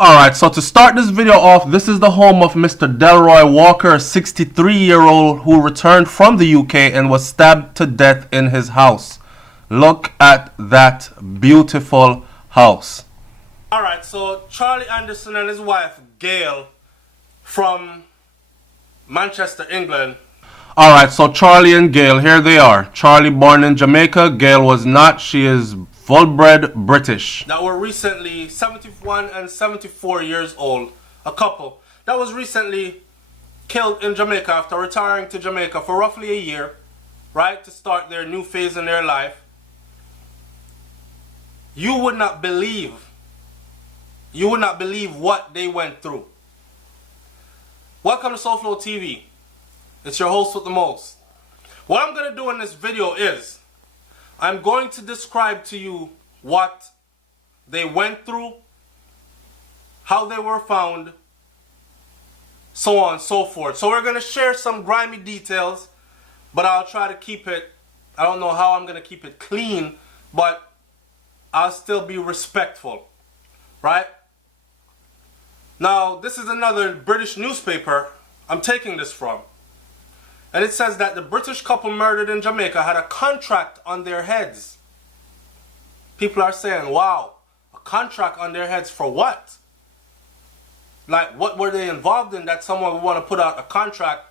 Alright, so to start this video off, this is the home of Mr. Delroy Walker, a 63-year-old who returned from the UK and was stabbed to death in his house. Look at that beautiful house. Alright, so Charlie Anderson and his wife, Gail, from Manchester, England. Alright, so Charlie and Gail, here they are. Charlie born in Jamaica, Gail was not. She is full-bred British. That were recently 71 and 74 years old. A couple that was recently killed in Jamaica after retiring to Jamaica for roughly a year, right, to start their new phase in their life. You would not believe what they went through. Welcome to SouFLoTV. It's your host with the most. What I'm going to do in this video is I'm going to describe to you what they went through, how they were found, so on and so forth. So we're going to share some grimy details, but I'll try to keep it, I don't know how I'm going to keep it clean, but I'll still be respectful, right? Now, this is another British newspaper I'm taking this from. And it says that the British couple murdered in Jamaica had a contract on their heads. People are saying, wow, a contract on their heads for what? Like, what were they involved in that someone would want to put out a contract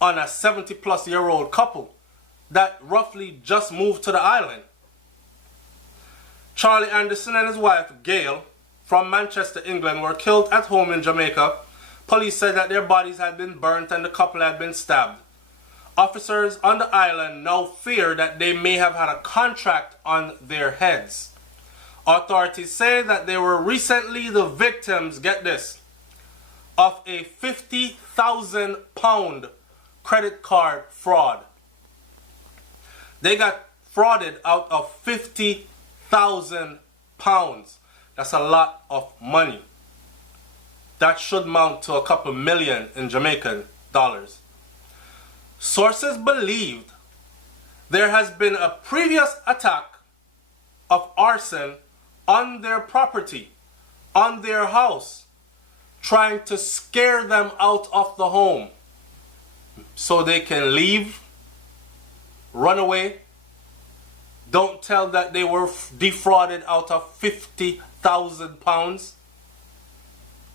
on a 70-plus-year-old couple that roughly just moved to the island? Charlie Anderson and his wife, Gail, from Manchester, England, were killed at home in Jamaica. Police said that their bodies had been burnt and the couple had been stabbed. Officers on the island now fear that they may have had a contract on their heads. Authorities say that they were recently the victims, get this, of a £50,000 credit card fraud. They got frauded out of £50,000. That's a lot of money. That should mount to a couple million in Jamaican dollars. Sources believed there has been a previous attack of arson on their property, on their house, trying to scare them out of the home so they can leave, run away. Don't tell that they were defrauded out of £50,000.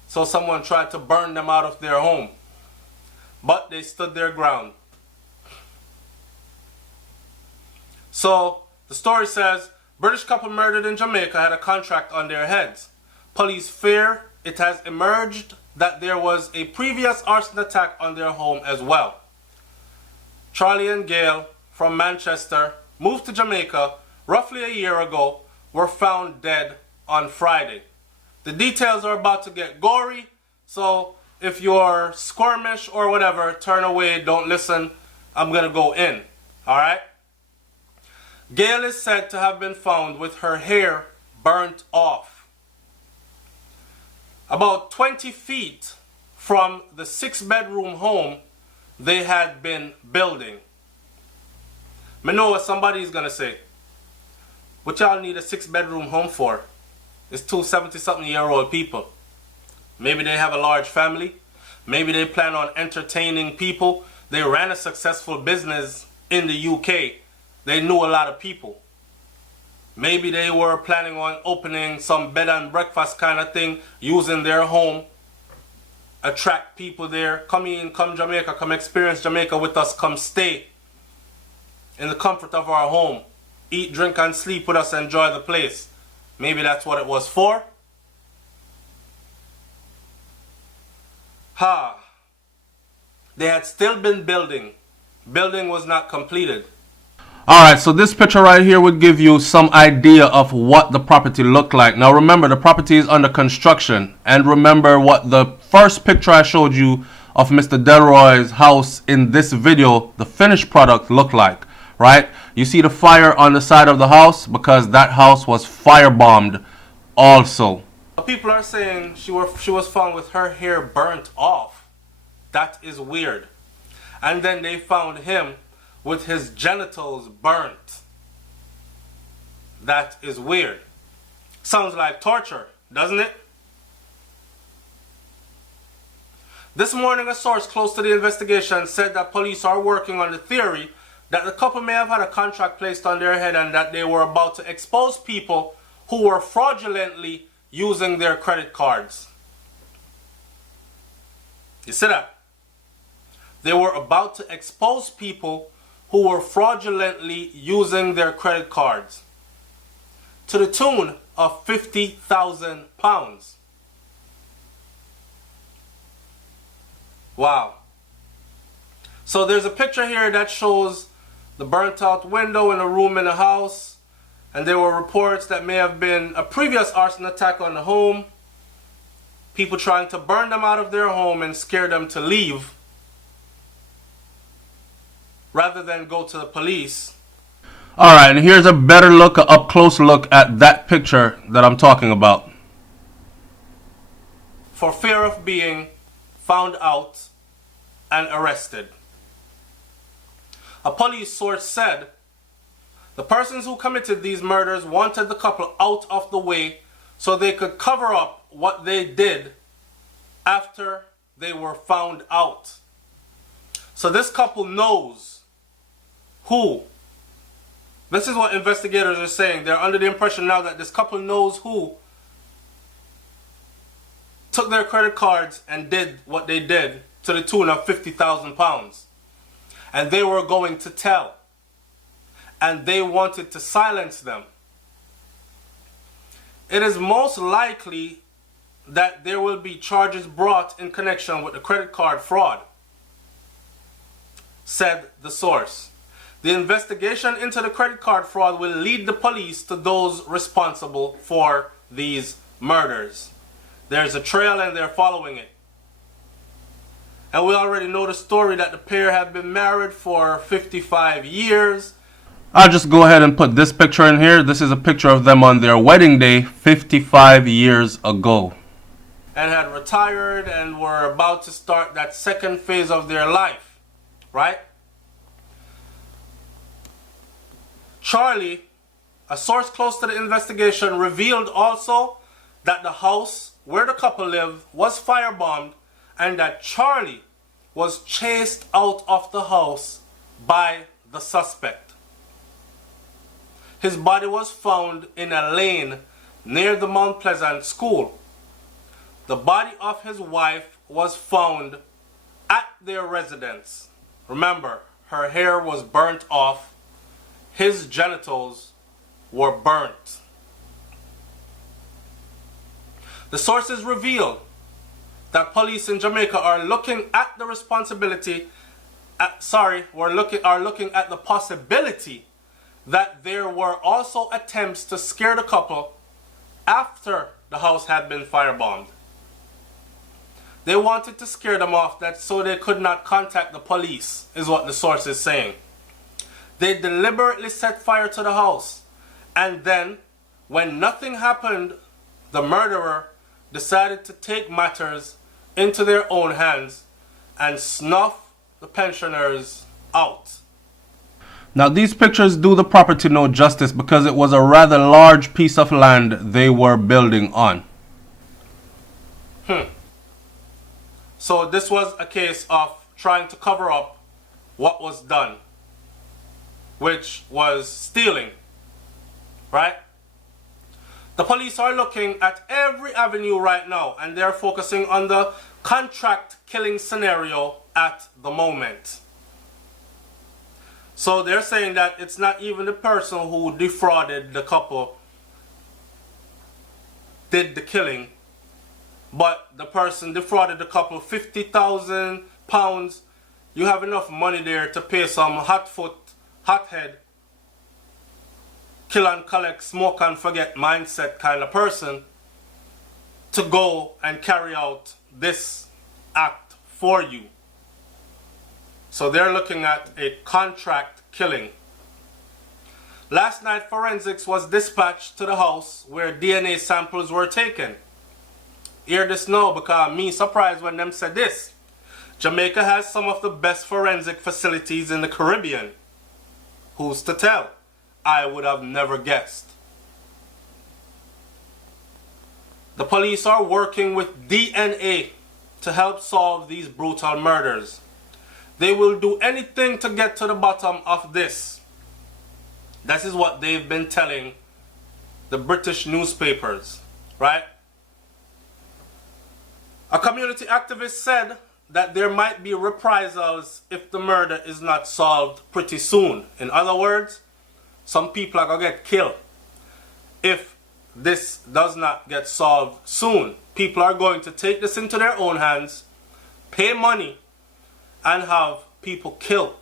So someone tried to burn them out of their home. But they stood their ground. So the story says, British couple murdered in Jamaica had a contract on their heads. Police fear it has emerged that there was a previous arson attack on their home as well. Charlie and Gail from Manchester moved to Jamaica roughly a year ago, were found dead on Friday. The details are about to get gory, so if you're squirmish or whatever, turn away, don't listen. I'm going to go in, alright? Gail is said to have been found with her hair burnt off. About 20 feet from the 6-bedroom home they had been building. I know what somebody's going to say. What y'all need a 6-bedroom home for? It's two 70-something-year-old people. Maybe they have a large family. Maybe they plan on entertaining people. They ran a successful business in the UK. They knew a lot of people. Maybe they were planning on opening some bed and breakfast kind of thing, using their home, attract people there. Come in, come Jamaica, come experience Jamaica with us, come stay in the comfort of our home. Eat, drink, and sleep with us, enjoy the place. Maybe that's what it was for. They had still been building. Building was not completed. Alright, so this picture right here would give you some idea of what the property looked like. Now remember, the property is under construction. And remember what the first picture I showed you of Mr. Delroy's house in this video, the finished product looked like, right? You see the fire on the side of the house because that house was firebombed also. People are saying she was found with her hair burnt off. That is weird. And then they found him with his genitals burnt. That is weird. Sounds like torture, doesn't it? This morning, a source close to the investigation said that police are working on the theory that the couple may have had a contract placed on their head and that they were about to expose people who were fraudulently using their credit cards. You see that? They were about to expose people who were fraudulently using their credit cards to the tune of £50,000. Wow. So there's a picture here that shows the burnt out window in a room in the house, and there were reports that may have been a previous arson attack on the home, people trying to burn them out of their home and scare them to leave rather than go to the police. Alright, and here's a better look, an up close look at that picture that I'm talking about. For fear of being found out and arrested. A police source said the persons who committed these murders wanted the couple out of the way so they could cover up what they did after they were found out. So this couple knows who. This is what investigators are saying. They're under the impression now that this couple knows who took their credit cards and did what they did to the tune of £50,000. And they were going to tell. And they wanted to silence them. It is most likely that there will be charges brought in connection with the credit card fraud, said the source. The investigation into the credit card fraud will lead the police to those responsible for these murders. There's a trail and they're following it. And we already know the story that the pair have been married for 55 years. I'll just go ahead and put this picture in here. This is a picture of them on their wedding day 55 years ago. And had retired and were about to start that second phase of their life. Right? Charlie, a source close to the investigation, revealed also that the house where the couple lived was firebombed and that Charlie was chased out of the house by the suspect. His body was found in a lane near the Mount Pleasant school. The body of his wife was found at their residence. Remember, her hair was burnt off. His genitals were burnt. The sources reveal that police in Jamaica are looking at the looking at the possibility that there were also attempts to scare the couple after the house had been firebombed. They wanted to scare them off so they could not contact the police, is what the source is saying. They deliberately set fire to the house, and then, when nothing happened, the murderer decided to take matters into their own hands and snuff the pensioners out. Now these pictures do the property no justice because it was a rather large piece of land they were building on. So this was a case of trying to cover up what was done, which was stealing, right? The police are looking at every avenue right now, and they're focusing on the contract killing scenario at the moment. So they're saying that it's not even the person who defrauded the couple did the killing, but the person defrauded the couple £50,000. You have enough money there to pay some hothead, kill and collect, smoke and forget mindset kind of person to go and carry out this act for you. So they're looking at a contract killing. Last night, forensics was dispatched to the house where DNA samples were taken. Hear this now, because me surprised when them said this. Jamaica has some of the best forensic facilities in the Caribbean. Who's to tell? I would have never guessed. The police are working with DNA to help solve these brutal murders. They will do anything to get to the bottom of this. That is what they've been telling the British newspapers, right? A community activist said that there might be reprisals if the murder is not solved pretty soon. In other words, some people are going to get killed if this does not get solved soon. People are going to take this into their own hands, pay money, and have people killed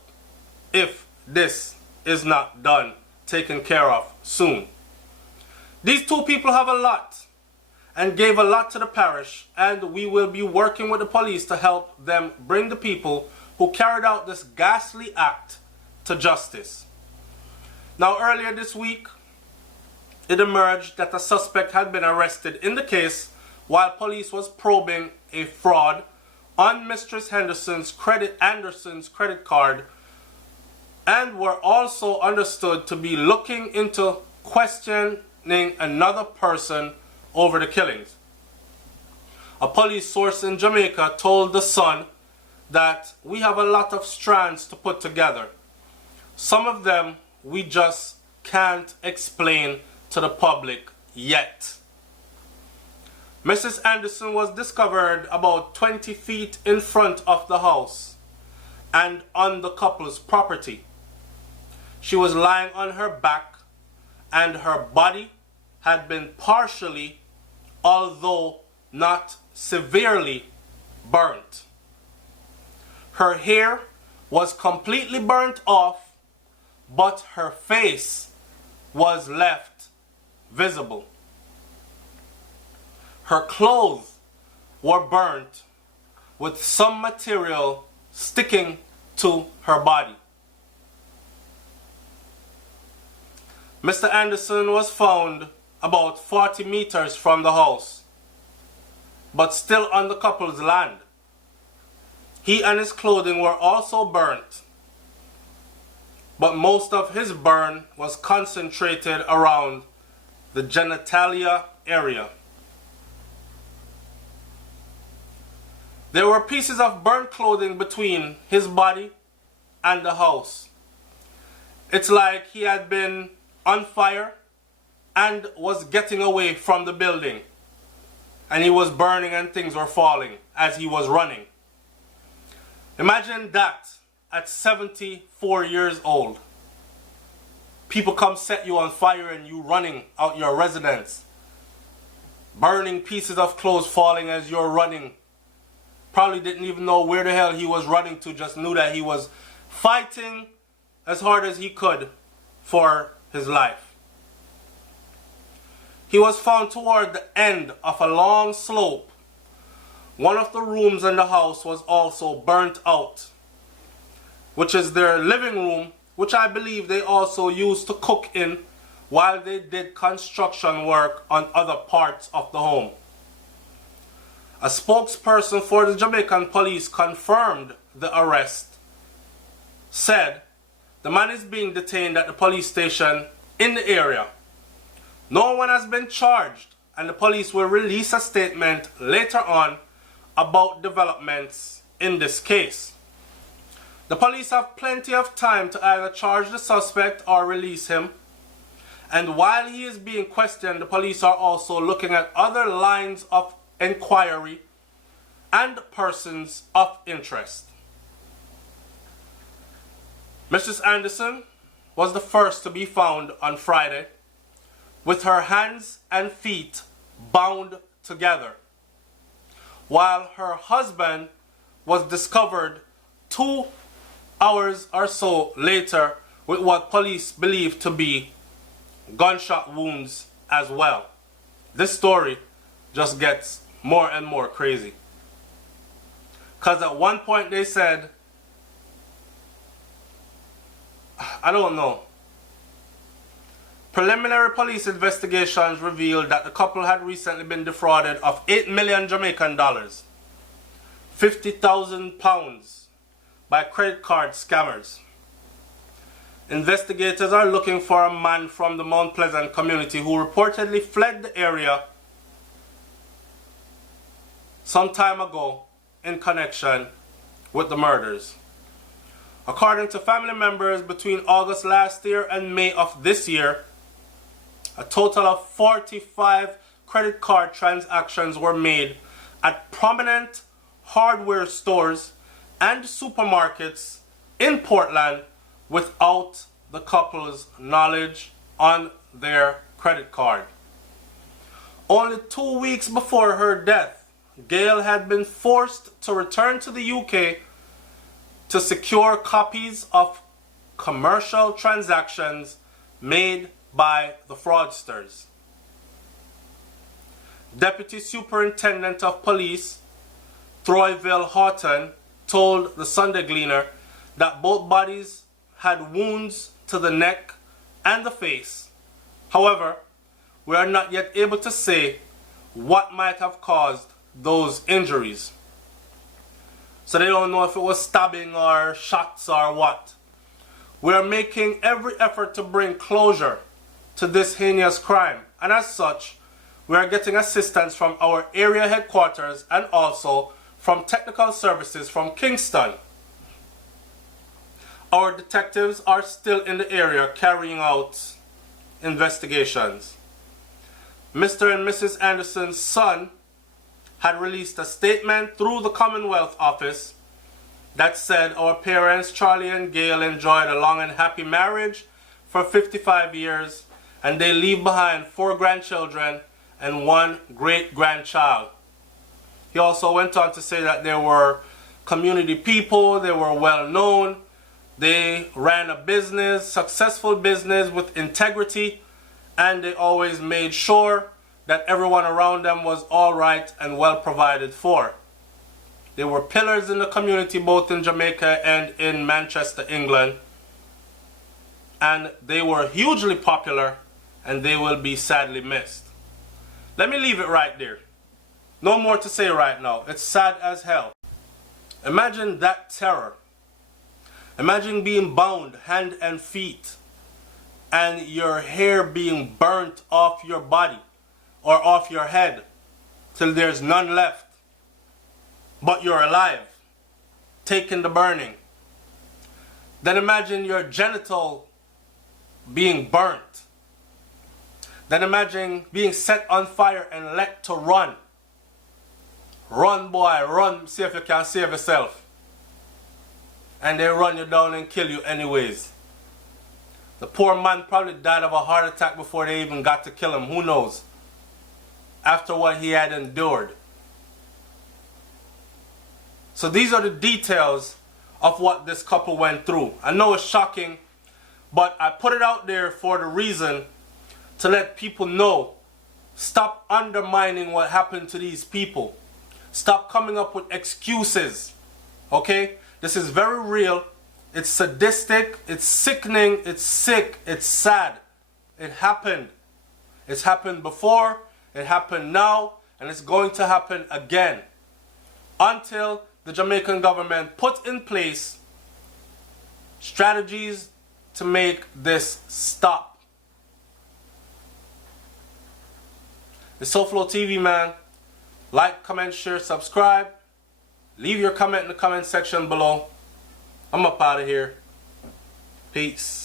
if this is not done, taken care of soon. These two people have a lot and gave a lot to the parish, and we will be working with the police to help them bring the people who carried out this ghastly act to justice. Now, earlier this week, it emerged that a suspect had been arrested in the case while police was probing a fraud on Mistress Anderson's credit card, and were also understood to be looking into questioning another person over the killings. A police source in Jamaica told The Sun that we have a lot of strands to put together. Some of them we just can't explain to the public yet. Mrs. Anderson was discovered about 20 feet in front of the house and on the couple's property. She was lying on her back and her body had been partially, although not severely, burnt. Her hair was completely burnt off, but her face was left visible. Her clothes were burnt with some material sticking to her body. Mr. Anderson was found about 40 meters from the house, but still on the couple's land. He and his clothing were also burnt, but most of his burn was concentrated around the genitalia area. There were pieces of burnt clothing between his body and the house. It's like he had been on fire and was getting away from the building, and he was burning and things were falling as he was running. Imagine that at 74 years old. People come set you on fire and you running out your residence. Burning pieces of clothes falling as you're running. Probably didn't even know where the hell he was running to, just knew that he was fighting as hard as he could for his life. He was found toward the end of a long slope. One of the rooms in the house was also burnt out, which is their living room, which I believe they also used to cook in while they did construction work on other parts of the home. A spokesperson for the Jamaican police confirmed the arrest, said the man is being detained at the police station in the area. No one has been charged, and the police will release a statement later on about developments in this case. The police have plenty of time to either charge the suspect or release him. And while he is being questioned, the police are also looking at other lines of inquiry and persons of interest. Mrs. Anderson was the first to be found on Friday with her hands and feet bound together, while her husband was discovered 2 hours or so later with what police believe to be gunshot wounds as well. This story just gets more and more crazy. Because at one point they said, I don't know, preliminary police investigations revealed that the couple had recently been defrauded of 8 million Jamaican dollars, 50,000 pounds, by credit card scammers. Investigators are looking for a man from the Mount Pleasant community who reportedly fled the area some time ago in connection with the murders. According to family members, between August last year and May of this year, a total of 45 credit card transactions were made at prominent hardware stores and supermarkets in Portland without the couple's knowledge on their credit card. Only 2 weeks before her death, Gail had been forced to return to the UK to secure copies of commercial transactions made by the fraudsters. Deputy Superintendent of Police Troyville Horton told the Sunday Gleaner that both bodies had wounds to the neck and the face. However, we are not yet able to say what might have caused those injuries. So they don't know if it was stabbing or shots or what. We are making every effort to bring closure to this heinous crime, and as such, we are getting assistance from our area headquarters and also from technical services from Kingston. Our detectives are still in the area carrying out investigations. Mr. and Mrs. Anderson's son had released a statement through the Commonwealth Office that said our parents, Charlie and Gail, enjoyed a long and happy marriage for 55 years, and they leave behind 4 grandchildren and 1 great-grandchild. He also went on to say that they were community people, they were well known, they ran a business, successful business with integrity, and they always made sure that everyone around them was all right and well provided for. They were pillars in the community both in Jamaica and in Manchester, England, and they were hugely popular, and they will be sadly missed. Let me leave it right there. No more to say right now. It's sad as hell. Imagine that terror. Imagine being bound hand and feet and your hair being burnt off your body or off your head till there's none left, but you're alive, taking the burning. Then imagine your genital being burnt. Then imagine being set on fire and let to run. Run, boy, run, see if you can save yourself. And they run you down and kill you anyways. The poor man probably died of a heart attack before they even got to kill him. Who knows? After what he had endured. So these are the details of what this couple went through. I know it's shocking, but I put it out there for the reason to let people know. Stop undermining what happened to these people. Stop coming up with excuses. Okay? This is very real. It's sadistic. It's sickening. It's sick. It's sad. It happened. It's happened before. It happened now. And it's going to happen again. Until the Jamaican government put in place strategies to make this stop. It's SouFLoTV, man. Like, comment, share, subscribe. Leave your comment in the comment section below. I'm up out of here. Peace.